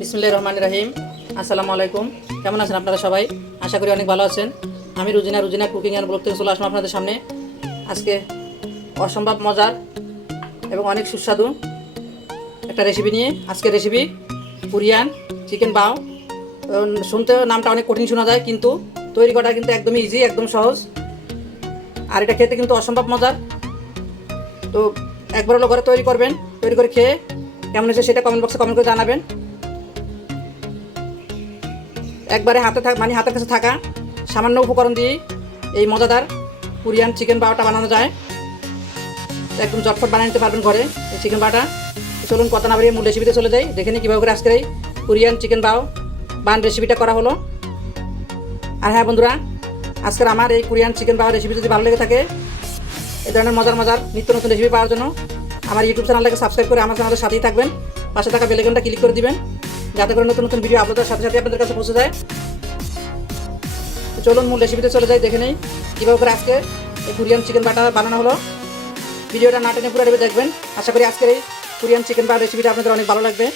বিসমুল্লাহ রহমান রাহিম। আসসালামু আলাইকুম কেমন আছেন আপনারা সবাই? আশা করি অনেক ভালো আছেন। আমি Rujina Rujina cooking and blog থেকে চলে আসলাম আপনাদের সামনে। আজকে অসম্ভব মজার এবং অনেক সুস্বাদু একটা রেসিপি নিয়ে। আজকের রেসিপি কোরিয়ান চিকেন বাও। উম, শুনতে নামটা অনেক কঠিন শোনা যায় কিন্তু তৈরি করা কিন্তু একদমই ইজি একদম সহজ। আর এটা খেতে কিন্তু অসম্ভব মজার। তো একবার হলো ঘরে তৈরি করবেন। তৈরি করে খেয়ে কেমন হয়েছে সেটা কমেন্ট বক্সে কমেন্ট করে জানাবেন। একবারে হাতে থাক মানে হাতের কাছে থাকা সামান্য উপকরণ দিয়ে এই মজাদার কোরিয়ান চিকেন বাওটা বানানো যায়। একদম চটফট বানিয়ে নিতে পারবেন ঘরে এই চিকেন বাটা চলুন কথা না বাড়িয়ে মূল রেসিপিতে চলে যাই। দেখে নিই কীভাবে করে আজকের এই কোরিয়ান চিকেন বাও বান রেসিপিটা করা হলো। আর হ্যাঁ বন্ধুরা, আজকের আমার এই কোরিয়ান চিকেন বাও রেসিপি যদি ভালো লেগে থাকে এই ধরনের মজার মজার নিত্য নতুন রেসিপি পাওয়ার জন্য আমার ইউটিউব চ্যানেলটাকে সাবস্ক্রাইব করে আমার চ্যানেলের সাথেই থাকবেন। পাশে থাকা বেলেকনটা ক্লিক করে দিবেন। যাতে করে নতুন নতুন ভিডিও আপলোডের সাথে সাথে আপনাদের কাছে পৌঁছে যায়। চলুন মূল রেসিপিতে চলে যাই, দেখে নেই। কীভাবে করে আজকে এই কোরিয়ান চিকেন বাটা বানানো হলো। ভিডিওটা না টেনে পুরো দেখবেন। আশা করি আজকের এই কোরিয়ান চিকেন বা রেসিপিটা আপনাদের অনেক ভালো লাগবে।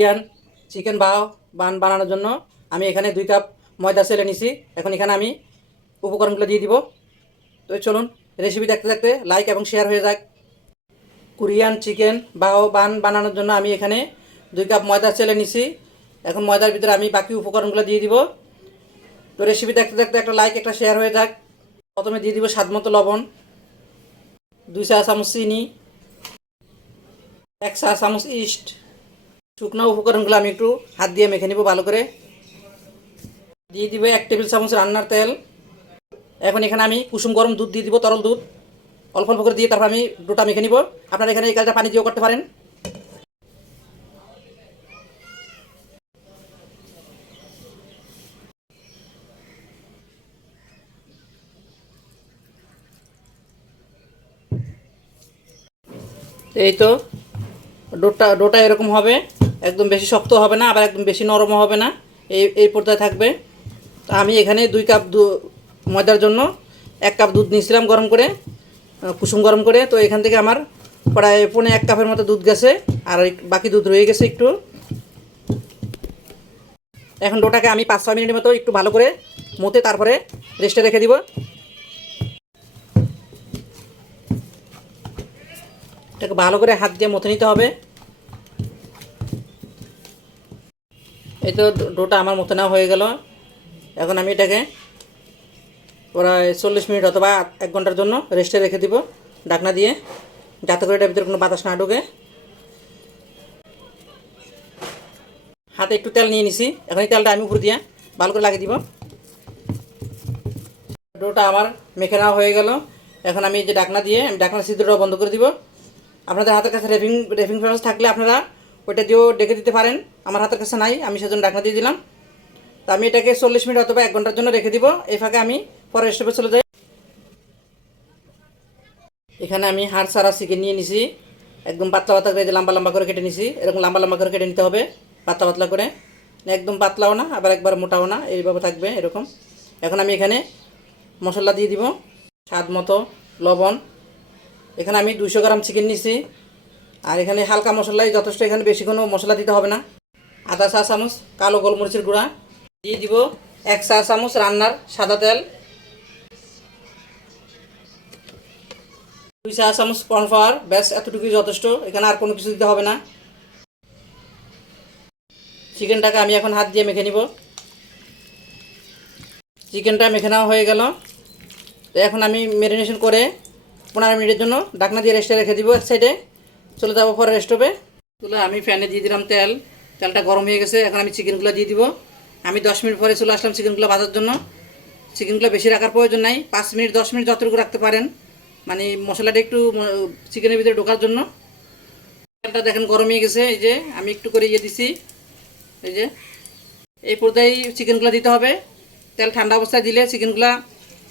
কোরিয়ান চিকেন বাও, বান বানানোর জন্য আমি এখানে দুই কাপ ময়দা সেলে নিছি। এখন এখানে আমি উপকরণগুলো দিয়ে দিব। তো চলুন রেসিপি দেখতে দেখতে লাইক এবং শেয়ার হয়ে যাক। কোরিয়ান, চিকেন বাও, বান বানানোর জন্য আমি এখানে দুই কাপ ময়দা সেলে নিছি। এখন ময়দার ভিতরে আমি বাকি উপকরণগুলো দিয়ে দিব। তো রেসিপি দেখতে দেখতে একটা লাইক একটা শেয়ার হয়ে যাক। প্রথমে দিয়ে দিব স্বাদ মতো লবণ, দুই চা চামচ চিনি, এক চা চামচ ইস্ট শুকনো উপকরণগুলো আমি একটু হাত দিয়ে মেখে নিব ভালো করে। দিয়ে দিব এক টেবিল চামচ রান্নার তেল। এখন এখানে আমি কুসুম গরম দুধ দিয়ে দিব, তরল দুধ। অল্প অল্প করে দিয়ে তারপর আমি ডোটা মেখে নিব। আপনারা এখানে এই কাজটা পানি দিয়েও করতে পারেন। এই তো, ডোটা ডোটা এরকম হবে। একদম বেশি শক্ত হবে না, আবার একদম বেশি নরমও হবে না। এই এই পর্যায়ে থাকবে। তো আমি এখানে দুই কাপ ময়দার জন্য এক কাপ দুধ নিয়েছিলাম গরম করে কুসুম গরম করে। তো এখান থেকে আমার প্রায় পৌনে এক কাপের মতো দুধ গেছে, আর বাকি দুধ রয়ে গেছে একটু। এখন ডোটাকে আমি পাঁচ ছয় মিনিটের মতো একটু ভালো করে মতে তারপরে রেস্টে রেখে দিব। এটাকে ভালো করে হাত দিয়ে মথে নিতে হবে। এই তো ডোটা আমার মতো নেওয়া হয়ে গেল। এখন আমি এটাকে প্রায় চল্লিশ মিনিট অথবা এক ঘণ্টার জন্য রেস্টে রেখে দিব ডাকনা দিয়ে, যাতে করে এটার ভিতরে কোনো বাতাস না ঢোকে। হাতে একটু তেল নিয়ে নিছি। এখন এই তেলটা আমি উপর দিয়ে ভালো করে লাগিয়ে দিব। ডোটা আমার মেখে নেওয়া হয়ে গেল। এখন আমি যে ডাকনা দিয়ে, আমি ঢাকনার ছিদ্রটা বন্ধ করে দিব। আপনাদের হাতের কাছে রেভিং রেভিং ফেমাস থাকলে আপনারা ওইটা দিয়েও ডেকে দিতে পারেন। আমার হাতের কাছে নাই, আমি সেজন্য ঢাকনা দিয়ে দিলাম। তো আমি এটাকে চল্লিশ মিনিট অথবা এক ঘণ্টার জন্য রেখে দিব। এই ফাঁকে আমি পরের স্টেপে চলে যাই। এখানে আমি হাড় সারা চিকেন নিয়ে নিছি। একদম পাতলা পাতলা করে লম্বা লম্বা করে কেটে নিছি। এরকম লম্বা লম্বা করে কেটে নিতে হবে, পাতলা পাতলা করে। একদম পাতলাও না, আবার একবার মোটাও না, এইভাবে থাকবে এরকম। এখন আমি এখানে মশলা দিয়ে দিব, স্বাদ মতো লবণ। এখানে আমি দুশো গ্রাম চিকেন নিছি। আর এখানে হালকা মশলাই, যথেষ্ট এখানে বেশি কোনো মশলা দিতে হবে না। আধা চা চামচ, কালো গোলমরিচের গুঁড়া। দিয়ে দিব এক চা চামচ রান্নার সাদা তেল। দুই চা চামচ কর্নফ্লাওয়ার, ব্যাস, এতটুকুই যথেষ্ট। এখানে আর কোনো কিছু দিতে হবে না। চিকেনটাকে আমি এখন হাত দিয়ে মেখে নিব। চিকেনটা মেখে নেওয়া হয়ে গেল। তো এখন আমি ম্যারিনেশন করে পনেরো মিনিটের জন্য ডাকনা দিয়ে রেস্টে রেখে দিব এক সাইডে চলে যাব পরে রেস্টপে তুলে আমি ফ্যানে দিয়ে দিলাম তেল। তেলটা গরম হয়ে গেছে, এখন আমি চিকেনগুলো দিয়ে দিব। আমি দশ মিনিট পরে চলে আসলাম চিকেনগুলো ভাজার জন্য। চিকেনগুলো বেশি রাখার প্রয়োজন নাই। পাঁচ মিনিট, দশ মিনিট যতটুকু রাখতে পারেন। মানে মশলাটা একটু চিকেনের ভিতরে ঢোকার জন্য। তেলটা দেখেন গরম হয়ে গেছে, এই যে আমি একটু করে ইয়ে দিছি। এই যে, এই পর্যায়ে চিকেনগুলো দিতে হবে। তেল ঠান্ডা অবস্থায় দিলে চিকেনগুলা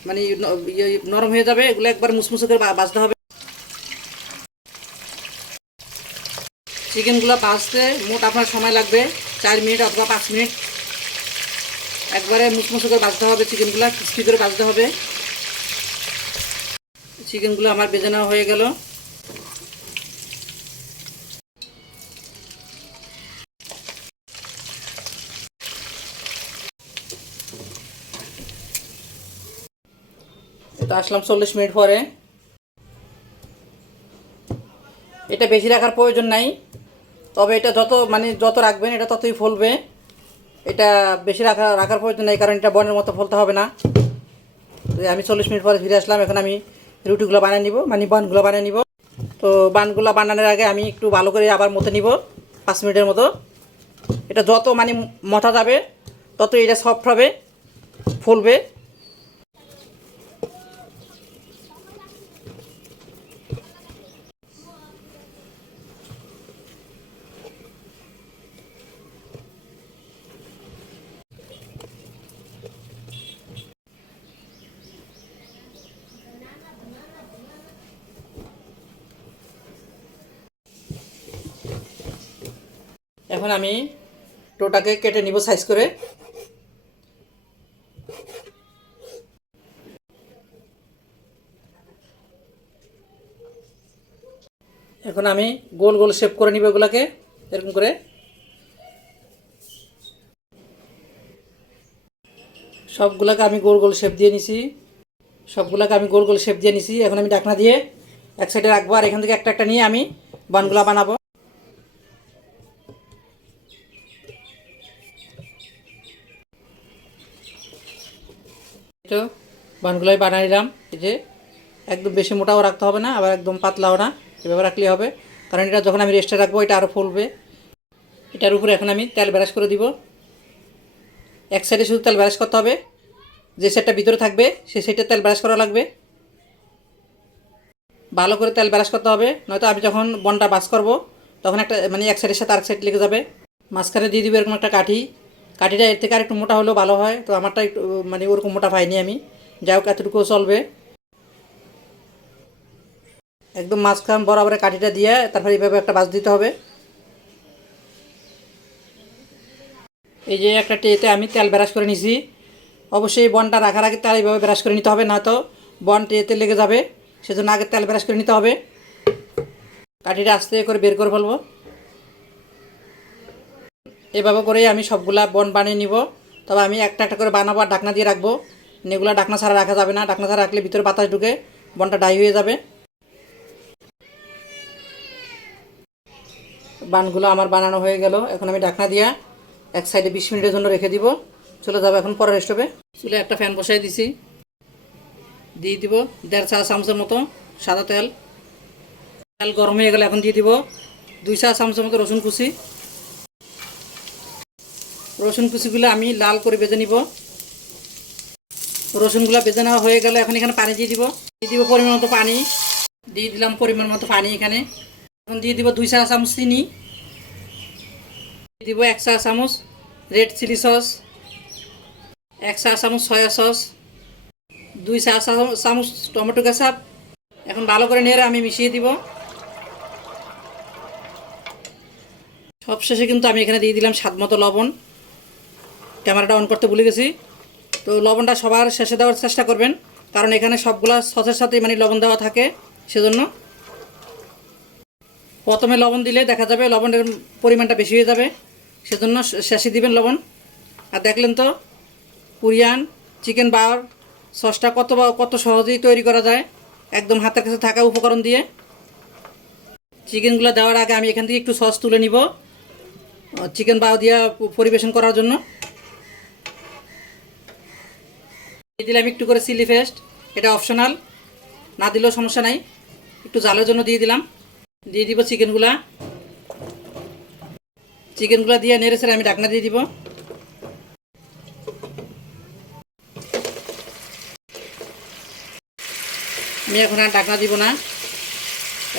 মানে ইয়ে নরম হয়ে যাবে। এগুলো একবার মুসমুসে করে বা- ভাজতে হবে। চিকেনগুলো ভাজতে মোট আপনার সময় লাগবে চার মিনিট অথবা পাঁচ মিনিট। একবারে মুসমুসে করে ভাজতে হবে চিকেনগুলো ক্রিস্পি করে ভাজতে হবে। চিকেনগুলো আমার বেজে নেওয়া হয়ে গেল। এটা আসলাম চল্লিশ মিনিট পরে। এটা বেশি রাখার প্রয়োজন নাই। তবে এটা যত মানে যত রাখবেন, এটা ততই ফলবে। এটা বেশি রাখা, রাখার প্রয়োজন নেই, কারণ এটা বনের মতো ফলতে হবে না। তো আমি চল্লিশ মিনিট পরে ফিরে আসলাম, এখন আমি রুটিগুলো বানিয়ে নিব মানে বানগুলো বানিয়ে নিব। তো বানগুলো বানানোর আগে আমি একটু ভালো করে আবার মতে নিব, পাঁচ মিনিটের মতো। এটা যত মানে মথা যাবে তত এটা সফট হবে, ফুলবে। এখন আমি টোটাকে কেটে নিব সাইজ করে। এখন আমি গোল গোল শেপ করে নিব এগুলাকে, এরকম করে। সবগুলাকে আমি গোল গোল শেপ দিয়ে নিছি। সবগুলাকে আমি গোল গোল শেপ দিয়ে নিছি। এখন আমি ডাকনা দিয়ে এক সাইডে রাখব আর এখান থেকে একটা একটা নিয়ে আমি বানগুলা বানাবো। তো বানগুলাই বানিয়ে নিলাম এই যে একদম বেশি মোটাও রাখতে হবে না, আবার একদম পাতলাও না, এভাবে রাখলেই হবে। কারণ এটা যখন আমি রেস্টে রাখব, এটা আরও ফুলবে। এটার উপরে এখন আমি তেল ব্রাশ করে দিব। এক সাইডে শুধু তেল ব্রাশ করতে হবে। যে সেটটা ভিতরে থাকবে সেই সেটে তেল ব্রাশ করা লাগবে। ভালো করে তেল ব্রাশ করতে হবে, নয়তো আমি যখন বনটা বাস করব, তখন একটা মানে এক সাইডের সাথে আরেক সাইড লেগে যাবে। মাঝখানে দিয়ে দিব এরকম একটা কাঠি। কাঠিটা এর থেকে আর একটু মোটা হলেও ভালো হয়। তো আমারটা একটু মানে ওরকম মোটা পাইনি আমি। যাই হোক, এতটুকুও চলবে। একদম মাঝখান বরাবরে কাঠিটা দিয়ে তারপরে এইভাবে একটা বাস দিতে হবে। এই যে একটা টেতে আমি তেল ব্রাশ করে নিছি। অবশ্যই বনটা রাখার আগে তেল এইভাবে ব্রাশ করে নিতে হবে নয়তো বন টেতে লেগে যাবে। সেজন্য আগে তেল ব্রাশ করে নিতে হবে। কাঠিটা আস্তে করে বের করে ফেলব। এভাবে করেই আমি সবগুলা বন বানিয়ে নিব। তবে আমি একটা একটা করে বানাবো আর ঢাকনা দিয়ে রাখব। এগুলা ঢাকনা ছাড়া রাখা যাবে না। ঢাকনা ছাড়া রাখলে ভিতরে বাতাস ঢুকে বনটা ডাই হয়ে যাবে। বানগুলো আমার বানানো হয়ে গেল। এখন আমি ঢাকনা দিয়া এক সাইডে বিশ মিনিটের জন্য রেখে দিব। চলে যাব এখন পরের স্টোভে চুলে একটা ফ্যান বসাই দিছি। দিয়ে দিব দেড় চা চামচের মতো সাদা তেল। তেল গরম হয়ে গেলে এখন দিয়ে দিব দুই চা চামচের মতো রসুন কুচি। রসুন কুচিগুলো আমি লাল করে বেজে নিব। রসুনগুলো বেজে নেওয়া হয়ে গেলে এখন এখানে পানি দিয়ে দিব। দিয়ে দিব পরিমাণ মতো পানি। দিয়ে দিলাম পরিমাণ মতো পানি এখানে। এখন দিয়ে দিব দুই চা চামচ চিনি। দিয়ে দিব এক চা চামচ রেড চিলি সস। এক চা চামচ সয়া সস। দুই চা চামচ টমেটো কেচাপ। এখন ভালো করে নেড়ে আমি মিশিয়ে দিব। সবশেষে কিন্তু আমি এখানে দিয়ে দিলাম স্বাদ মতো লবণ। ক্যামেরাটা অন করতে ভুলে গেছি। তো লবণটা সবার শেষে দেওয়ার চেষ্টা করবেন, কারণ এখানে সবগুলা সসের সাথে মানে লবণ দেওয়া থাকে সেজন্য। প্রথমে লবণ দিলে দেখা যাবে লবণের পরিমাণটা বেশি হয়ে যাবে, সেজন্য শেষে দিবেন লবণ। আর দেখলেন তো, কোরিয়ান চিকেন বাওয়ার সসটা কত কত সহজেই তৈরি করা যায়, একদম হাতের কাছে থাকা উপকরণ দিয়ে। চিকেনগুলো দেওয়ার আগে আমি এখান থেকে একটু সস তুলে নিব চিকেন বাও দিয়া পরিবেশন করার জন্য দিয়ে দিলাম একটু করে চিলি পেস্ট এটা অপশনাল না দিলেও সমস্যা নাই। একটু জালের জন্য দিয়ে দিলাম। দিয়ে দিব চিকেনগুলা চিকেনগুলা দিয়ে নেড়ে ছেড়ে আমি ঢাকনা দিয়ে দিব। আমি এখন আর ডাকনা দিব না।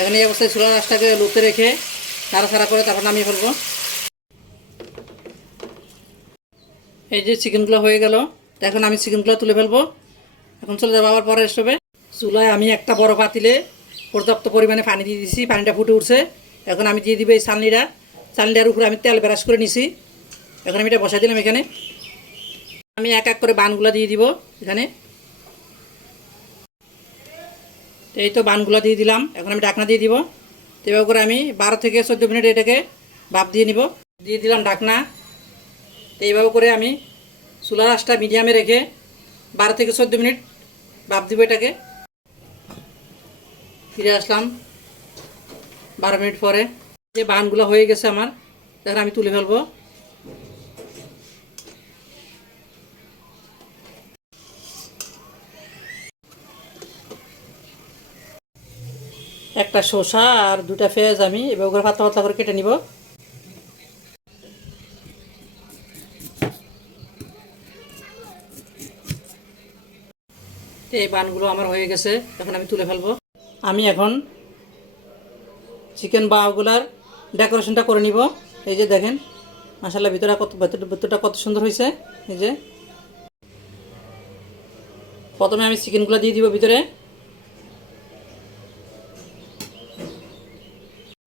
এখন এই অবস্থায় চুলা রাসটাকে লুতে রেখে সারা সারা করে তারপর নামিয়ে ফেলব। এই যে চিকেনগুলো হয়ে গেল। এখন আমি চিকেনগুলো তুলে ফেলব। এখন চলে যাব আবার পরে স্টোভে চুলায় আমি একটা বড় পাতিলে পর্যাপ্ত পরিমাণে পানি দিয়ে দিছি, পানিটা ফুটে উঠছে। এখন আমি দিয়ে দিব এই চালনিটা। চালনিটার উপরে আমি তেল ব্রাশ করে নিছি। এখন আমি এটা বসাই দিলাম এখানে। আমি এক এক করে বানগুলো দিয়ে দিব এখানে। এই তো বানগুলো দিয়ে দিলাম। এখন আমি ডাকনা দিয়ে দিব। এভাবে করে আমি বারো থেকে চোদ্দ মিনিট এটাকে ভাপ দিয়ে নিব। দিয়ে দিলাম ডাকনা। তো এইভাবে করে আমি চুলা রাসটা মিডিয়ামে রেখে বারো থেকে চোদ্দ মিনিট ভাপ দিব এটাকে। ফিরে আসলাম বারো মিনিট পরে। যে বানগুলো হয়ে গেছে আমার তখন আমি তুলে ফেলব। একটা শসা আর দুটা পেঁয়াজ আমি এবার করে পাতলা পাতলা করে কেটে নিব। তো এই বানগুলো আমার হয়ে গেছে এখন আমি তুলে ফেলব। আমি এখন চিকেন বাগুলার ডেকোরেশনটা করে নিব। এই যে দেখেন মাসাল্লাহ ভিতরে কত ভেতর ভেতরটা কত সুন্দর হয়েছে। এই যে প্রথমে আমি চিকেনগুলো দিয়ে দিব ভিতরে।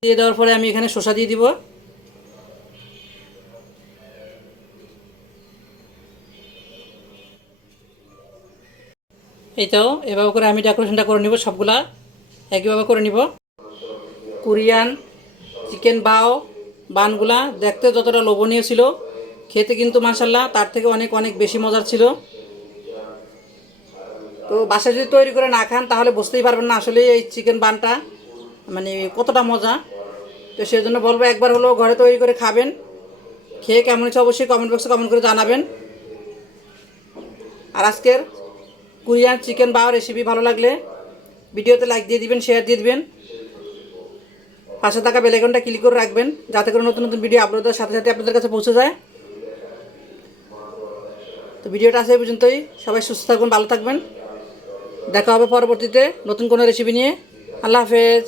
দিয়ে দেওয়ার পরে আমি এখানে শসা দিয়ে দিব। তো এভাবে করে আমি ডেকোরেশনটা করে নিব, সবগুলা একইভাবে করে নিব। কোরিয়ান চিকেন বাও, বানগুলা দেখতে যতটা লোভনীয় ছিল, খেতে কিন্তু মাসাল্লাহ তার থেকে অনেক অনেক বেশি মজার ছিল। তো বাসায় যদি তৈরি করে না খান, তাহলে বুঝতেই পারবেন না আসলে এই চিকেন বানটা মানে কতটা মজা। তো সেই জন্য বলব একবার হলো ঘরে তৈরি করে খাবেন। খেয়ে কেমন হচ্ছে অবশ্যই কমেন্ট বক্সে কমেন্ট করে জানাবেন। আর আজকের কোরিয়ান চিকেন বা রেসিপি ভালো লাগলে ভিডিওতে লাইক দিয়ে দিবেন শেয়ার দিয়ে দিবেন। পাশে থাকা বেলাইকনটা ক্লিক করে রাখবেন, যাতে করে নতুন নতুন ভিডিও আপলোড দেওয়ার সাথে সাথে আপনাদের কাছে পৌঁছে যায়। তো ভিডিওটা আসে পর্যন্তই। সবাই সুস্থ থাকবেন ভালো থাকবেন। দেখা হবে পরবর্তীতে নতুন কোনো রেসিপি নিয়ে। আল্লাহ হাফেজ।